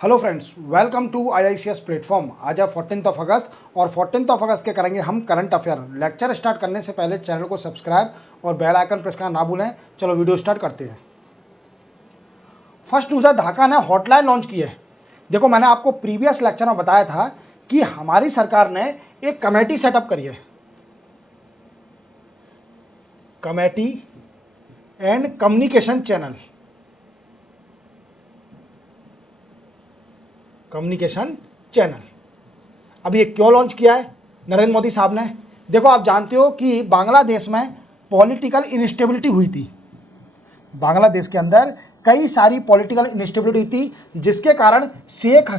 Hello friends, welcome to IICS platform. आज है 14 अगस्त और 14 अगस्त के करेंगे हम करंट अफेयर। लेक्चर स्टार्ट करने से पहले चैनल को सब्सक्राइब और बेल आइकन प्रेस करना ना भूलें। चलो वीडियो स्टार्ट करते हैं। फर्स्ट न्यूज़ है, ढाका ने हॉटलाइन लॉन्च की है। देखो, मैंने आपको प्रीवियस लेक्चर में बताया था कि हमारी सरकार ने एक कमेटी सेटअप करी है, committee and communication channel, communication channel. अब ये क्यों लॉन्च किया है नरेंद्र मोदी साहब ने? देखो, आप जानते हो कि बांग्लादेश में पॉलिटिकल इनस्टेबिलिटी हुई थी। बांग्लादेश के अंदर कई सारी पॉलिटिकल इनस्टेबिलिटी थी, जिसके कारण शेख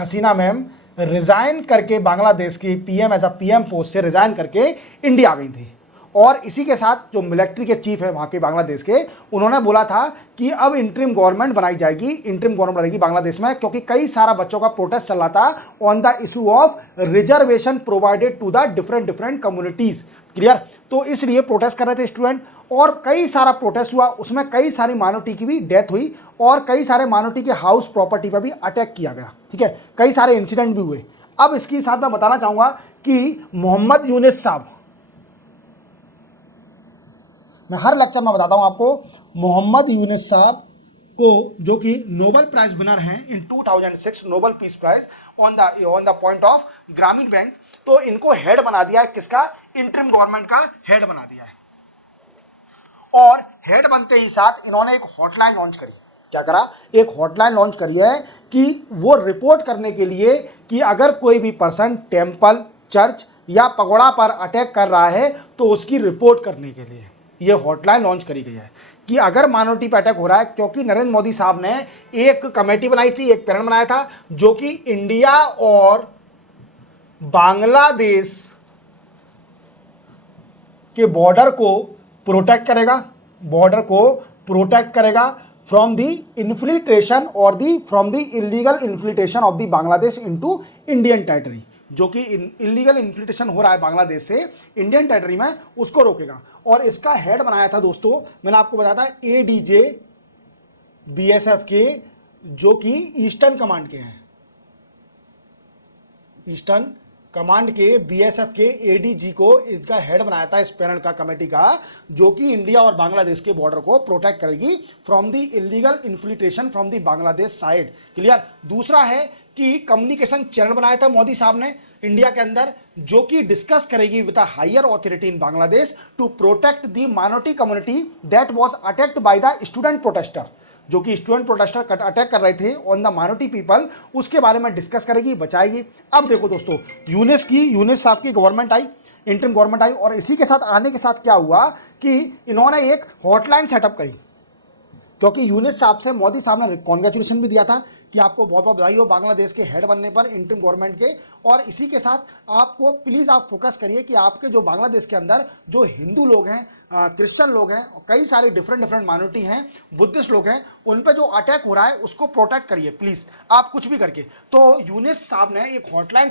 हसीना मैम रिजाइन करके बांग्लादेश की PM as a PM post से रिजाइन करके इंडिया आ गई थी। और इसी के साथ जो मिलिट्री के चीफ है वहाँ के बांग्लादेश के, उन्होंने बोला था कि अब इंटरिम गवर्नमेंट बनाई जाएगी, इंटरिम गवर्नमेंट बनेगी बांग्लादेश में, क्योंकि कई सारा बच्चों का प्रोटेस्ट चल रहा था on the issue of reservation provided to the different communities. Clear? तो इसलिए प्रोटेस्ट कर रहे थे स्टूडेंट, और कई सारा प्रोटेस्ट हुआ, उसमें कई सारी माइनॉरिटी की भी डेथ हुई और कई सारे माइनॉरिटी के हाउस प्रॉपर्टी पर भी अटैक किया गया। ठीक है, कई सारे इंसिडेंट भी हुए। अब इसके साथ मैं बताना चाहूंगा कि मोहम्मद यूनिस साहब, मैं हर लेक्चर में बताता हूं आपको, मोहम्मद यूनिस साहब को, जो कि नोबेल प्राइज विनर हैं in 2006 Nobel peace prize on the point of Grameen Bank, तो इनको हेड बना दिया है। किसका? इंटरिम गवर्नमेंट का हेड बना दिया है। और हेड बनते ही साथ इन्होंने एक हॉटलाइन लॉन्च करी। क्या करा? एक हॉटलाइन लॉन्च करी है कि वो रिपोर्ट करने के लिए कि अगर कोई भी पर्सन टेम्पल, चर्च या पगोड़ा पर अटैक कर रहा है तो उसकी रिपोर्ट करने के लिए ये हॉटलाइन लॉन्च करी गई है कि अगर माइनॉरिटी पर अटैक हो रहा है। क्योंकि नरेंद्र मोदी साहब ने एक कमेटी बनाई थी, एक पैनल बनाया था, जो कि इंडिया और बांग्लादेश के बॉर्डर को प्रोटेक्ट करेगा फ्रॉम द इन्फिल्ट्रेशन और from the illegal infiltration of the Bangladesh into Indian territory. जो कि इलीगल इन्फिल्ट्रेशन हो रहा है बांग्लादेश से इंडियन टेरिटरी में, उसको रोकेगा। और इसका हेड बनाया था दोस्तों, मैंने आपको बताया था, एडीजे बीएसएफ के, जो कि ईस्टर्न कमांड के हैं, ईस्टर्न कमांड के बीएसएफ के एडीजी को इनका हेड बनाया था इस पैनल का, कमेटी का, जो कि इंडिया और बांग्लादेश के बॉर्डर को प्रोटेक्ट करेगी from the illegal infiltration from the Bangladesh side. Clear? दूसरा है कि कम्युनिकेशन चैनल बनाया था मोदी साहब ने इंडिया के अंदर, जो कि डिस्कस करेगी with higher authority in Bangladesh to protect the minority community that was attacked by the student protester. जो कि स्टूडेंट प्रोटेस्टर अटैक कर रहे थे ऑन द माइनॉरिटी पीपल, उसके बारे में डिस्कस करेगी, बचाएगी। अब देखो दोस्तों, यूनिस साहब की गवर्नमेंट आई, इंटरिम गवर्नमेंट आई, और इसी के साथ आने के साथ क्या हुआ कि इन्होंने एक हॉटलाइन सेटअप करी। क्योंकि यूनिस साहब से मोदी साहब ने कॉन्ग्रेचुलेशन भी दिया था कि आपको बहुत बहुत बधाई हो बांग्लादेश के हेड बनने पर, इंटरिम गवर्नमेंट के। और इसी के साथ आपको प्लीज आप फोकस करिए कि आपके जो बांग्लादेश के अंदर जो हिंदू लोग हैं, क्रिश्चियन लोग हैं, कई सारे डिफरेंट माइनॉरिटी हैं, बुद्धिस्ट लोग हैं, उन पर जो अटैक हो रहा है उसको प्रोटेक्ट करिए प्लीज, आप कुछ भी करके। तो यूनिस साहब ने एक हॉटलाइन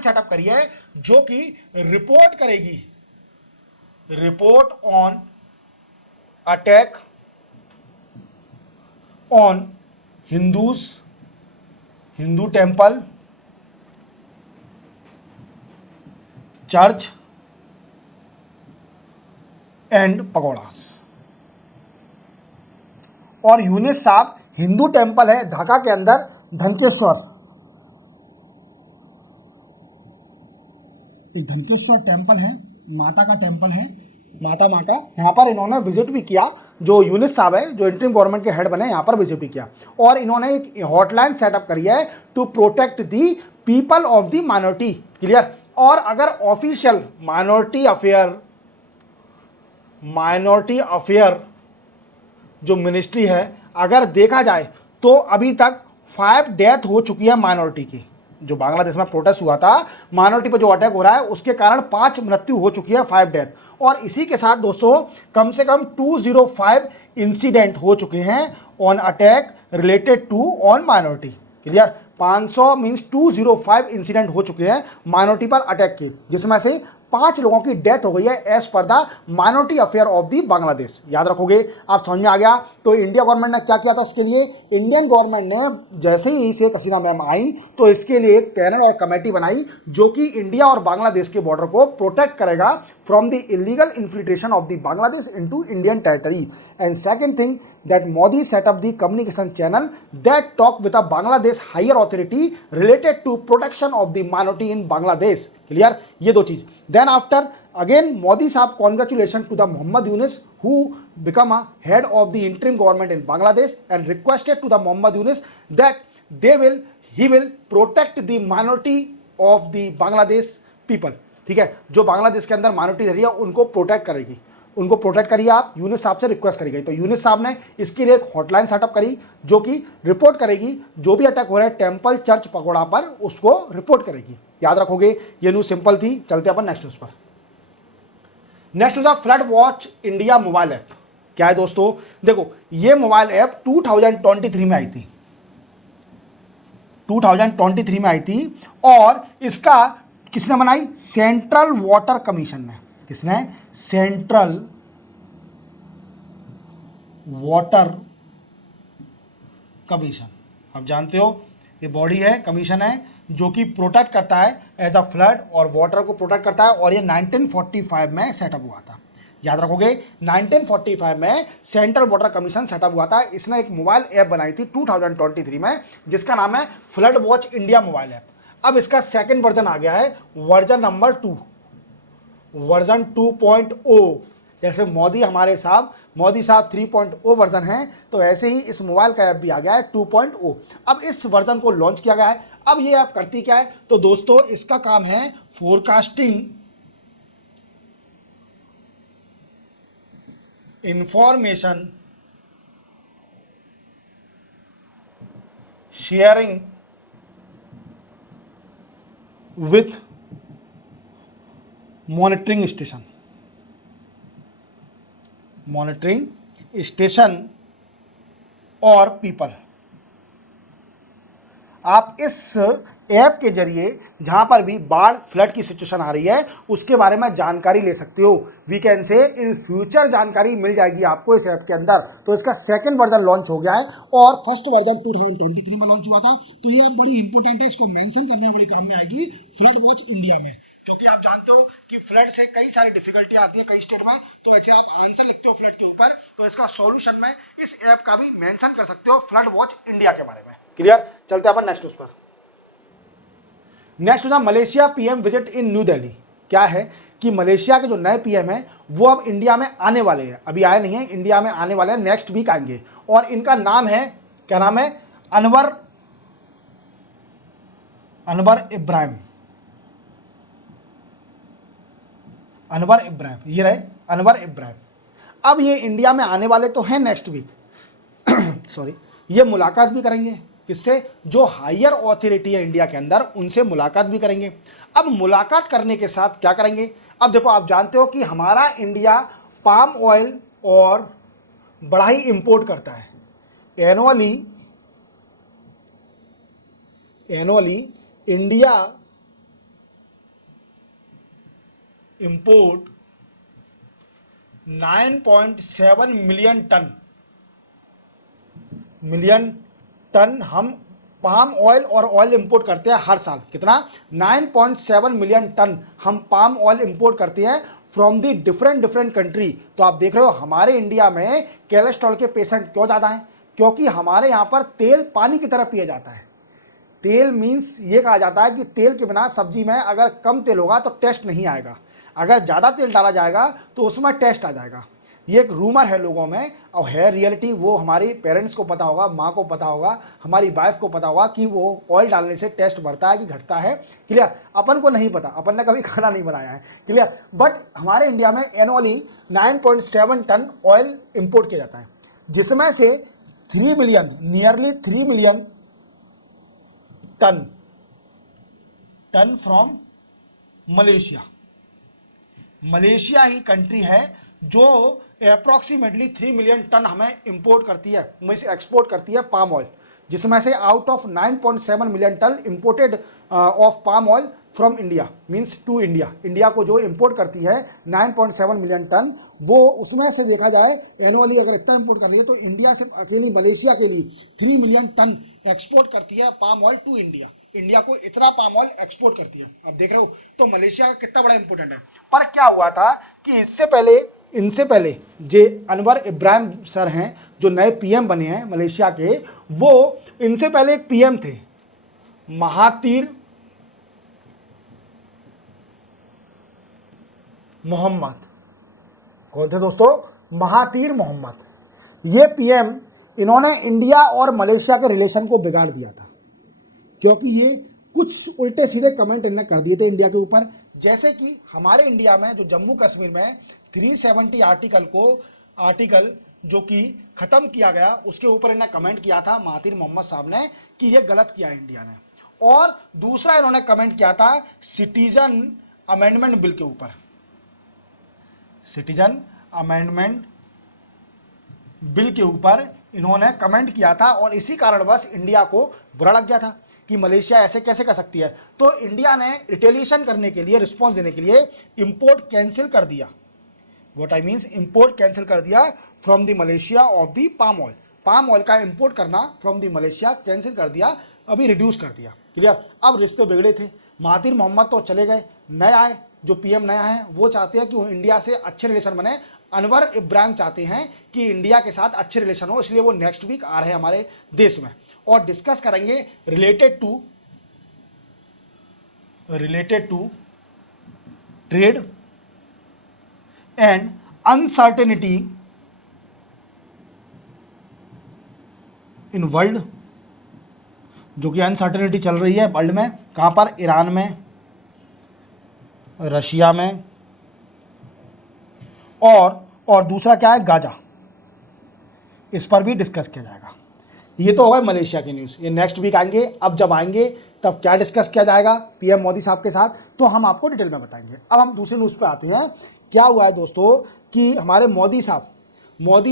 सेटअप करी है, जो कि रिपोर्ट करेगी, report on attack on Hindu temple, church and pagodas. और यूनिस साहब, हिंदू टेम्पल है ढाका के अंदर, धनकेश्वर, एक धनकेश्वर टेम्पल है, माता का टेम्पल है, माता का, यहाँ पर इन्होंने विजिट भी किया। जो यूनिस साहब है, जो इंटरिम गवर्नमेंट के हेड बने, यहाँ पर विजिट भी किया। और इन्होंने एक हॉटलाइन सेटअप करी है to protect the people of the minority. Clear? और अगर ऑफिशियल माइनॉरिटी अफेयर जो मिनिस्ट्री है, अगर देखा जाए तो अभी तक 5 डेथ हो चुकी है माइनॉरिटी की। जो बांग्लादेश में प्रोटेस्ट हुआ था, माइनॉरिटी पर जो अटैक हो रहा है, उसके कारण 5 मृत्यु हो चुकी है, 5 डेथ। और इसी के साथ दोस्तों, कम से कम 205 इंसिडेंट हो चुके हैं on attack related to on minority. Clear? 500 means 205 incident हो चुके हैं माइनॉरिटी पर अटैक के, जिसमें से 5 लोगों की डेथ हो गई है as per the minority affair of the Bangladesh. याद रखोगे, आप समझ में आ गया। तो इंडिया गवर्नमेंट ने क्या किया था इसके लिए, इंडियन गवर्नमेंट ने जैसे ही शेख हसीना मैम आई तो इसके लिए एक पैनल और कमेटी बनाई जो कि इंडिया और बांग्लादेश के बॉर्डर को प्रोटेक्ट करेगा from the illegal infiltration of the Bangladesh into Indian territory. And second thing that Modi set up the communication channel that talk with a Bangladesh higher authority related to protection of the minority in Bangladesh. Clear? ये दो चीज। Then after again Modi साहब congratulation to the Muhammad Yunus who become a head of the interim government in Bangladesh and requested to the Muhammad Yunus that he will protect the minority of the Bangladesh people. ठीक है, जो बांग्लादेश के अंदर minority रह रही है उनको protect करेगी, उनको प्रोटेक्ट करिए आप, यूनिस साहब से रिक्वेस्ट करी गई। तो यूनिस साहब ने इसके लिए एक हॉटलाइन सेटअप करी जो कि रिपोर्ट करेगी जो भी अटैक हो रहा है टेंपल चर्च पकोड़ा पर, उसको रिपोर्ट करेगी। याद रखोगे, ये न्यूज सिंपल थी। चलते अपन नेक्स्ट न्यूज पर। Next news flood watch India mobile app. क्या है दोस्तों, देखो ये मोबाइल ऐप 2023 में आई थी, 2023 में आई थी और इसका किसने बनाई, सेंट्रल वाटर कमीशन ने। किसने, सेंट्रल वाटर कमीशन। आप जानते हो ये बॉडी है, कमीशन है जो कि प्रोटेक्ट करता है एज अ फ्लड और वाटर को प्रोटेक्ट करता है और ये 1945 में सेटअप हुआ था। याद रखोगे, 1945 में सेंट्रल वाटर कमीशन सेटअप हुआ था। इसने एक मोबाइल ऐप बनाई थी 2023 में जिसका नाम है flood watch India mobile app. अब इसका सेकंड वर्जन आ गया है, वर्जन नंबर 2, वर्जन 2.0। जैसे मोदी साहब 3.0 वर्जन है, तो ऐसे ही इस मोबाइल का ऐप भी आ गया है 2.0। अब इस वर्जन को लॉन्च किया गया है। अब ये ऐप करती क्या है, तो दोस्तों इसका काम है forecasting, information sharing with monitoring station और पीपल। आप इस ऐप के जरिए जहां पर भी बाढ़ फ्लड की सिचुएशन आ रही है उसके बारे में जानकारी ले सकते हो। वी कैन से इन फ्यूचर जानकारी मिल जाएगी आपको इस ऐप के अंदर। तो इसका सेकंड वर्जन लॉन्च हो गया है और फर्स्ट वर्जन 2023 में लॉन्च हुआ था। तो ये ऐप बड़ी इंपॉर्टेंट है, इसको मेंशन करना बड़े काम में आएगी फ्लड वॉच इंडिया में, क्योंकि आप जानते हो कि फ्लड से कई सारी डिफिकल्टियां आती है कई स्टेट में। तो ऐसे आप आंसर लिखते हो फ्लड के ऊपर, तो इसका सॉल्यूशन में इस ऐप का भी मेंशन कर सकते हो फ्लड वॉच इंडिया के बारे में। क्लियर? चलते अपन नेक्स्ट न्यूज पर। Next news, Malaysia PM visit in new Delhi. क्या है कि मलेशिया के जो नए पीएम हैं वो अब इंडिया में आने वाले हैं, अभी आए नहीं है, इंडिया में आने वाले हैं, नेक्स्ट वीक आएंगे। और इनका नाम है, क्या नाम है, अनवर इब्राहिम। ये रहे अनवर इब्राहिम। अब ये इंडिया में आने वाले तो हैं नेक्स्ट वीक सॉरी, ये मुलाकात भी करेंगे किससे, जो हायर ऑथोरिटी है इंडिया के अंदर उनसे मुलाकात भी करेंगे। अब मुलाकात करने के साथ क्या करेंगे, अब देखो आप जानते हो कि हमारा इंडिया पाम ऑयल और बढ़ाई इंपोर्ट करता है। Annually India import 9.7 million tonne हम पाम ऑयल और ऑयल इंपोर्ट करते हैं हर साल। कितना, 9.7 मिलियन टन हम पाम ऑयल इंपोर्ट करते हैं फ्रॉम दी डिफरेंट कंट्री। तो आप देख रहे हो हमारे इंडिया में कोलेस्ट्रॉल के पेशेंट क्यों ज़्यादा हैं, क्योंकि हमारे यहाँ पर तेल पानी की तरह पिया जाता है। तेल मीन्स ये कहा जाता है कि तेल के बिना सब्जी में अगर कम तेल होगा तो टेस्ट नहीं आएगा, अगर ज़्यादा तेल डाला जाएगा तो उसमें टेस्ट आ जाएगा। ये एक रूमर है लोगों में और है रियलिटी। वो हमारी पेरेंट्स को पता होगा, माँ को पता होगा, हमारी वाइफ को पता होगा कि वो ऑयल डालने से टेस्ट बढ़ता है कि घटता है। क्लियर? अपन को नहीं पता, अपन ने कभी खाना नहीं बनाया है। क्लियर? बट हमारे इंडिया में एनुअली 9.7 टन ऑयल इंपोर्ट किया जाता है, जिसमें से 3 million, nearly 3 million tonne from Malaysia. Malaysia ही कंट्री है जो अप्रॉक्सीमेटली 3 मिलियन टन हमें इंपोर्ट करती है, मीन्स एक्सपोर्ट करती है पाम ऑयल, जिसमें से out of 9.7 million tonne imported of palm oil from India, means to India, India को जो इंपोर्ट करती है 9.7 मिलियन टन, वो उसमें से देखा जाए एनुअली अगर इतना इंपोर्ट कर रही है तो इंडिया सिर्फ अकेली मलेशिया के लिए 3 मिलियन टन एक्सपोर्ट करती है palm oil to India. India को इतना पाम ऑयल एक्सपोर्ट करती है, आप देख रहे हो तो मलेशिया का कितना बड़ा इंपोर्टेंट है। पर क्या हुआ था कि इनसे पहले जो अनवर इब्राहिम सर हैं, जो नए पीएम बने हैं मलेशिया के, वो इनसे पहले एक पीएम थे महातीर मोहम्मद। कौन थे दोस्तों? महातीर मोहम्मद। ये पीएम, इन्होंने इंडिया और मलेशिया के रिलेशन को बिगाड़ दिया था, क्योंकि ये कुछ उल्टे सीधे कमेंट इन्होंने कर दिए थे इंडिया के ऊपर। जैसे कि हमारे इंडिया में जो जम्मू कश्मीर में 370 आर्टिकल जो कि खत्म किया गया, उसके ऊपर इन्होंने कमेंट किया था महातीर मोहम्मद साहब ने कि ये गलत किया इंडिया ने। और दूसरा इन्होंने कमेंट किया था सिटीजन अमेंडमेंट बिल के ऊपर, सिटीजन अमेंडमेंट बिल के ऊपर इन्होंने कमेंट किया था, और इसी कारणवश इंडिया को बुरा लग गया था कि मलेशिया ऐसे कैसे कर सकती है। तो इंडिया ने रिटेलिएशन करने के लिए, रिस्पॉन्स देने के लिए इंपोर्ट कैंसिल कर दिया। What I means, import cancel कर दिया from the Malaysia of the palm oil. Palm oil का इंपोर्ट करना फ्रॉम द मलेशिया कैंसिल कर दिया, अभी रिड्यूस कर दिया। क्लियर? अब रिश्ते बिगड़े थे, महातीर मोहम्मद तो चले गए, नए आए, जो पीएम नया है वो चाहते हैं कि वो इंडिया से अच्छे रिलेशन बने। अनवर इब्राहिम चाहते हैं कि इंडिया के साथ अच्छे रिलेशन हो, इसलिए वो नेक्स्ट वीक आ रहे हैं हमारे देश में और डिस्कस करेंगे related to trade and uncertainty in world. जो कि अनसर्टेनिटी चल रही है वर्ल्ड में, कहाँ पर? ईरान में, रशिया में, और दूसरा क्या है? गाजा। इस पर भी डिस्कस किया जाएगा। ये तो होगा मलेशिया की न्यूज़, ये नेक्स्ट वीक आएंगे। अब जब आएंगे तब क्या डिस्कस किया जाएगा पीएम मोदी साहब के साथ, तो हम आपको डिटेल में बताएंगे। अब हम दूसरी न्यूज़ पे आते हैं। क्या हुआ है दोस्तों कि हमारे मोदी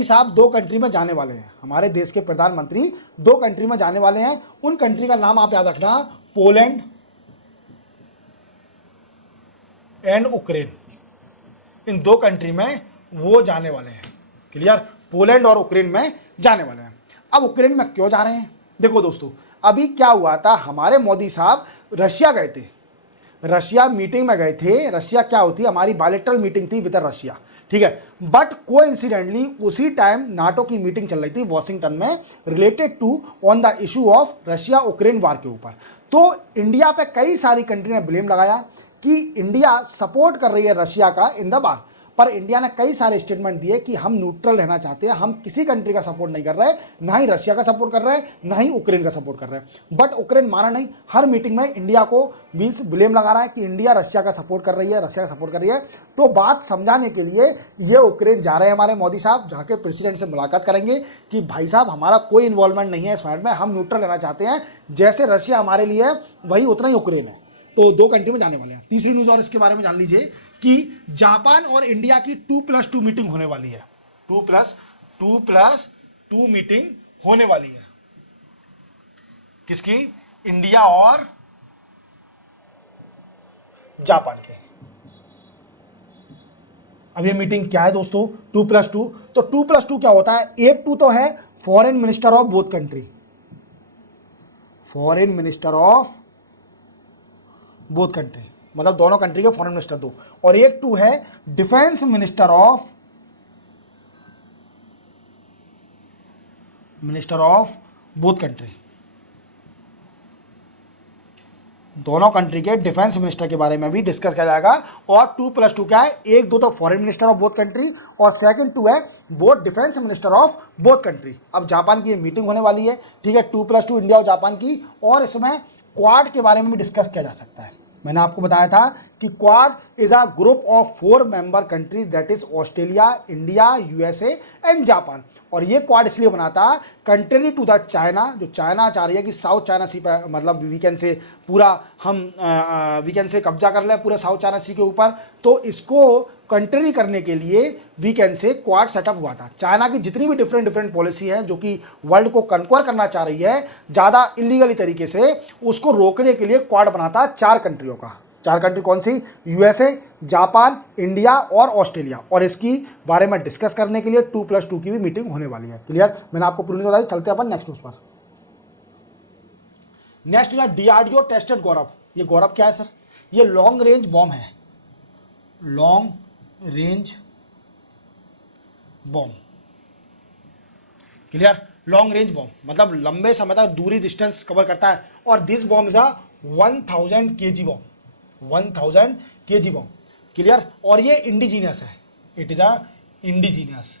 साहब 2 कंट्री में जाने वाले हैं। हमारे देश के प्रधानमंत्री 2 कंट्री में जाने वाले हैं। उन कंट्री का नाम आप याद रखना, Poland and Ukraine. In 2 country में वो जाने वाले हैं। क्लियर? पोलैंड और यूक्रेन में जाने वाले हैं। अब यूक्रेन में क्यों जा रहे हैं? देखो दोस्तों, अभी क्या हुआ था, हमारे मोदी साहब रशिया गए थे, रशिया मीटिंग में गए थे। रशिया क्या होती है? हमारी बायलैटरल मीटिंग थी विद रशिया, ठीक है। बट कोइंसिडेंटली उसी टाइम नाटो की मीटिंग चल रही थी वॉशिंगटन में, related to on the issue of Russia Ukraine war के ऊपर। तो इंडिया पे कई सारी कंट्री ने ब्लेम लगाया कि इंडिया सपोर्ट कर रही है रशिया का इन द वार। पर इंडिया ने कई सारे स्टेटमेंट दिए कि हम न्यूट्रल रहना चाहते हैं, हम किसी कंट्री का सपोर्ट नहीं कर रहे, ना ही रशिया का सपोर्ट कर रहे हैं, ना ही यूक्रेन का सपोर्ट कर रहे हैं। बट यूक्रेन माना नहीं, हर मीटिंग में इंडिया को मीन्स ब्लेम लगा रहा है कि इंडिया रशिया का सपोर्ट कर रही है, रशिया का सपोर्ट कर रही है। तो बात समझाने के लिए ये यूक्रेन जा रहे हैं हमारे मोदी साहब, जाके प्रेसिडेंट से मुलाकात करेंगे कि भाई साहब हमारा कोई इन्वॉल्वमेंट नहीं है इस मैटर में, हम न्यूट्रल रहना चाहते हैं, जैसे रशिया हमारे लिए है वही उतना ही यूक्रेन है। तो 2 कंट्री में जाने वाले हैं। तीसरी न्यूज़ और इसके बारे में जान लीजिए कि जापान और इंडिया की 2+2 मीटिंग होने वाली है। 2+2 मीटिंग होने वाली है। किसकी? इंडिया और जापान के। अब ये मीटिंग क्या है दोस्तों? 2+2। तो 2+2 क्या होता है? एक 2 तो है foreign minister of both country, foreign minister of both country, मतलब दोनों कंट्री के फॉरेन मिनिस्टर 2, और एक 2 है defence minister of both country. दोनों कंट्री के डिफेंस मिनिस्टर के बारे में भी डिस्कस किया जाएगा। और 2+2 क्या है? एक 2 तो foreign minister of both country, और सेकंड 2 है both defence minister of both country. अब जापान की मीटिंग होने वाली है, ठीक है, 2+2 इंडिया और जापान की, और इसमें क्वाड के बारे में भी डिस्कस किया जा सकता है। मैंने आपको बताया था कि quad is a group of 4 member countries, that is Australia, India, USA and Japan. और ये क्वाड इसलिए बना था कंट्री टू द चाइना, जो चाइना चाह रही है कि साउथ चाइना सी पे मतलब वीकेंड से पूरा हम वीकेंड से कब्जा कर लें पूरे साउथ चाइना सी के ऊपर, तो इसको कंट्री करने के लिए वीकेंड से क्वाड सेटअप हुआ था। चाइना की जितनी भी डिफरेंट पॉलिसी है जो कि वर्ल्ड को कन्क्वर करना चाह रही है ज़्यादा इलीगली तरीके से, उसको रोकने के लिए क्वाड बना था 4 कंट्रियों का। 4 कंट्री कौन सी? यूएसए, जापान, इंडिया और ऑस्ट्रेलिया। और इसकी बारे में डिस्कस करने के लिए 2+2 की भी मीटिंग होने वाली है। क्लियर? मैंने आपको पूरी बताई। चलते अपन नेक्स्ट उस पर। नेक्स्ट है डीआरडीओ टेस्टेड गौरव। ये गौरव क्या है सर? ये लॉन्ग रेंज बॉम्ब है, long range bomb. Clear? Long range bomb मतलब लंबे समय तक दूरी डिस्टेंस कवर करता है। और this bomb is a 1000 kg bomb, 1000 kg bomb. Clear? और ये इंडिजीनियस है, it is a indigenous.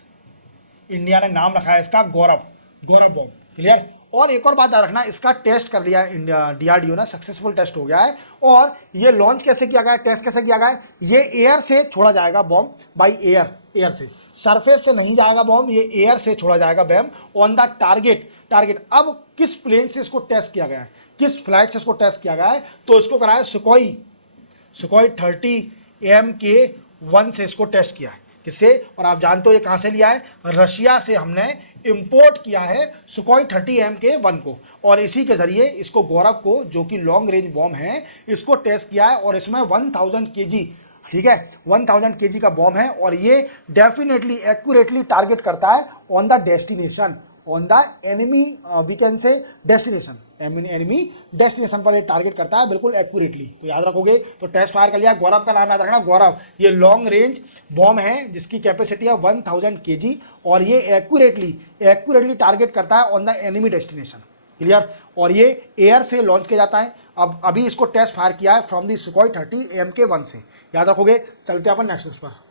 India ने नाम रखा है इसका गौरव, गौरव बॉम्ब। क्लियर? और एक और बात याद रखना, इसका टेस्ट कर लिया है इंडिया डीआरडीओ ने, सक्सेसफुल टेस्ट हो गया है। और ये लॉन्च कैसे किया गया है, टेस्ट कैसे किया गया है? ये एयर से छोड़ा जाएगा बॉम्ब, बाई एयर, एयर से, सरफेस से नहीं जाएगा बॉम्ब, ये एयर से छोड़ा जाएगा बॉम्ब ऑन द टारगेट। अब किस प्लेन से इसको टेस्ट किया गया है, किस फ्लाइट से इसको टेस्ट किया गया है? तो इसको कराया सुकोई 30 AMK-1 से इसको टेस्ट किया है। किससे? और आप जानते हो ये कहां से लिया है? रशिया से हमने इंपोर्ट किया है सुकोई 30 AMK-1 को। और इसी के जरिए इसको गौरव को, जो कि लॉन्ग रेंज बॉम्ब है, इसको टेस्ट किया है। और इसमें 1000 kg, ठीक है, 1000 kg का बॉम्ब है। और ये डेफिनेटली एक्यूरेटली टारगेट करता है on the destination, on the enemy we can say destination, enemy destination पर ये टारगेट करता है बिल्कुल एक्यूरेटली। तो याद रखोगे। तो टेस्ट फायर कर लिया। गौरव का नाम याद रखना, गौरव। ये लॉन्ग रेंज बॉम्ब है जिसकी कैपेसिटी है 1000 kg। और ये एक्यूरेटली टारगेट करता है on the enemy destination. Clear? और ये एयर से लॉन्च किया जाता है। अब अभी इसको टेस्ट फायर किया है फ्रॉम दी सुकोई 30 AMK-1 से। याद रखोगे। चलते अपन नेक्स्ट उस पर।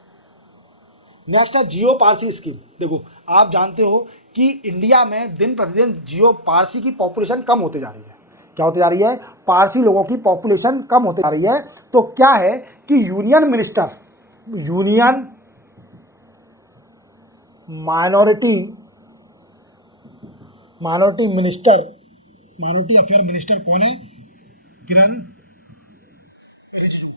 नेक्स्ट है जियो पारसी स्कीम। देखो, आप जानते हो कि इंडिया में दिन प्रतिदिन जियो पारसी की पॉपुलेशन कम होती जा रही है। क्या होती जा रही है? पारसी लोगों की पॉपुलेशन कम होती जा रही है। तो क्या है कि यूनियन माइनॉरिटी अफेयर मिनिस्टर कौन है? किरण रिजिजू।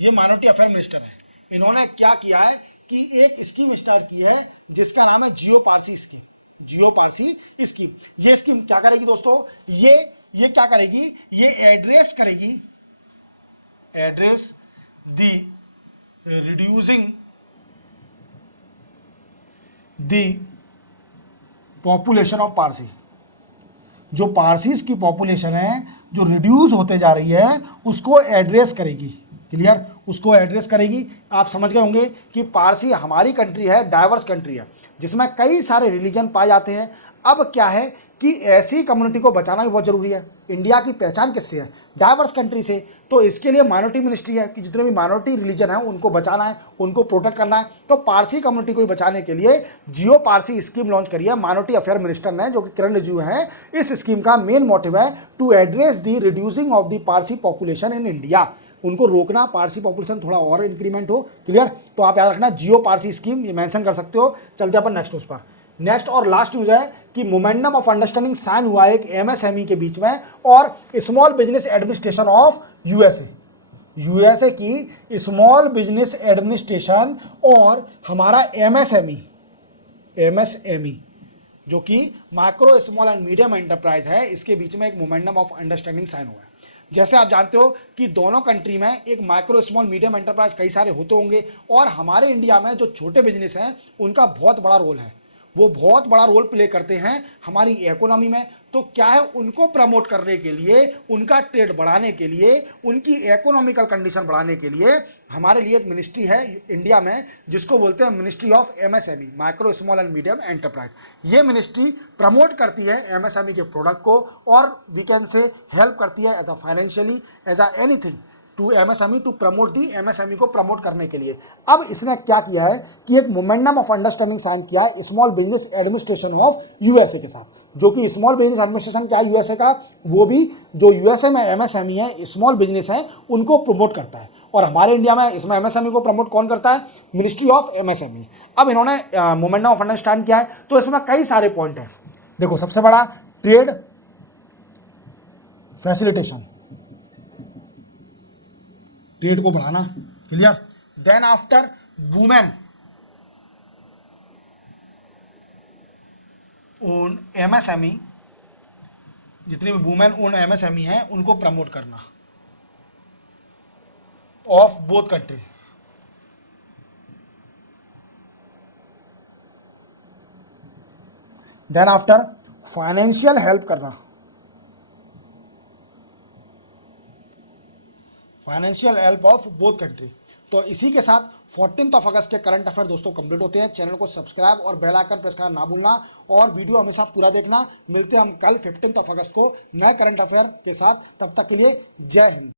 ये माइनॉरिटी अफेयर मिनिस्टर है। इन्होंने क्या किया है कि एक स्कीम स्टार्ट की है जिसका नाम है जियो पारसी स्कीम। जियो पारसी स्कीम, ये स्कीम क्या करेगी दोस्तों? ये क्या करेगी? ये एड्रेस करेगी, address the reducing the population of Parsi. जो पारसीज की पॉपुलेशन है जो रिड्यूस होते जा रही है उसको एड्रेस करेगी। क्लियर? उसको एड्रेस करेगी। आप समझ गए होंगे कि पारसी हमारी कंट्री है, डाइवर्स कंट्री है जिसमें कई सारे रिलीजन पाए जाते हैं। अब क्या है कि ऐसी कम्युनिटी को बचाना भी बहुत जरूरी है। इंडिया की पहचान किससे है? डाइवर्स कंट्री से। तो इसके लिए माइनॉरिटी मिनिस्ट्री है कि जितने भी माइनॉरिटी रिलीजन है उनको बचाना है, उनको प्रोटेक्ट करना है। तो पारसी कम्युनिटी को बचाने के लिए जियो पारसी स्कीम लॉन्च करी है माइनॉरिटी अफेयर मिनिस्टर ने, जो कि किरण रिजिजू है। इस स्कीम का मेन मोटिव है to address the reducing of the Parsi population in India. उनको रोकना, पारसी पॉपुलेशन थोड़ा और इंक्रीमेंट हो। क्लियर? तो आप याद रखना जियो पारसी स्कीम, ये मेंशन कर सकते हो। चलते अपन नेक्स्ट उस पर। नेक्स्ट और लास्ट न्यूज है कि मोमेंटम ऑफ अंडरस्टैंडिंग साइन हुआ है एक एमएसएमई के बीच में और small business administration of USA की स्मॉल बिजनेस एडमिनिस्ट्रेशन और हमारा एमएसएमई जो कि micro small and medium enterprise है, इसके बीच में एक मोमेंटम ऑफ अंडरस्टैंडिंग साइन हुआ है। जैसे आप जानते हो कि दोनों कंट्री में एक माइक्रो स्मॉल मीडियम एंटरप्राइज कई सारे होते होंगे। और हमारे इंडिया में जो छोटे बिजनेस हैं उनका बहुत बड़ा रोल है, वो बहुत बड़ा रोल प्ले करते हैं हमारी इकोनॉमी में। तो क्या है, उनको प्रमोट करने के लिए, उनका ट्रेड बढ़ाने के लिए, उनकी इकोनॉमिकल कंडीशन बढ़ाने के लिए हमारे लिए एक मिनिस्ट्री है इंडिया में जिसको बोलते हैं ministry of MSME, micro small and medium enterprise. ये मिनिस्ट्री प्रमोट करती है एमएसएमई के प्रोडक्ट को और वी कैन से हेल्प करती है as a financially, as a anything to MSME to promote the MSME को प्रमोट करने के लिए। अब इसने क्या किया है कि एक मोमेंडम ऑफ अंडरस्टैंडिंग साइन किया है small business administration of USA के साथ, जो कि स्मॉल बिजनेस एडमिनिस्ट्रेशन क्या है यूएसए का, वो भी जो यूएसए में एमएसएमई है, स्मॉल बिजनेस है, उनको प्रमोट करता है। और हमारे इंडिया में इसमें एमएसएमई को प्रमोट कौन करता है, मिनिस्ट्री ऑफ एमएसएमई। अब इन्होंने मोमेंडम ऑफ अंडरस्टैंड किया है, तो इसमें कई सारे पॉइंट हैं। देखो सबसे बड़ा ट्रेड फैसिलिटेशन, ट्रेड को बढ़ाना, clear. Then after women own MSME, जितनी भी वुमेन ओन एमएसएमई हैं उनको प्रमोट करना of both country. Then after financial help करना, financial help of both country. तो इसी के साथ 14 अगस्त के करंट अफेयर दोस्तों कंप्लीट होते हैं। चैनल को सब्सक्राइब और बेल आइकन प्रेस करना ना भूलना और वीडियो हमेशा पूरा देखना। मिलते हैं हम कल 15 अगस्त को नए करंट अफेयर के साथ, तब तक के लिए जय हिंद।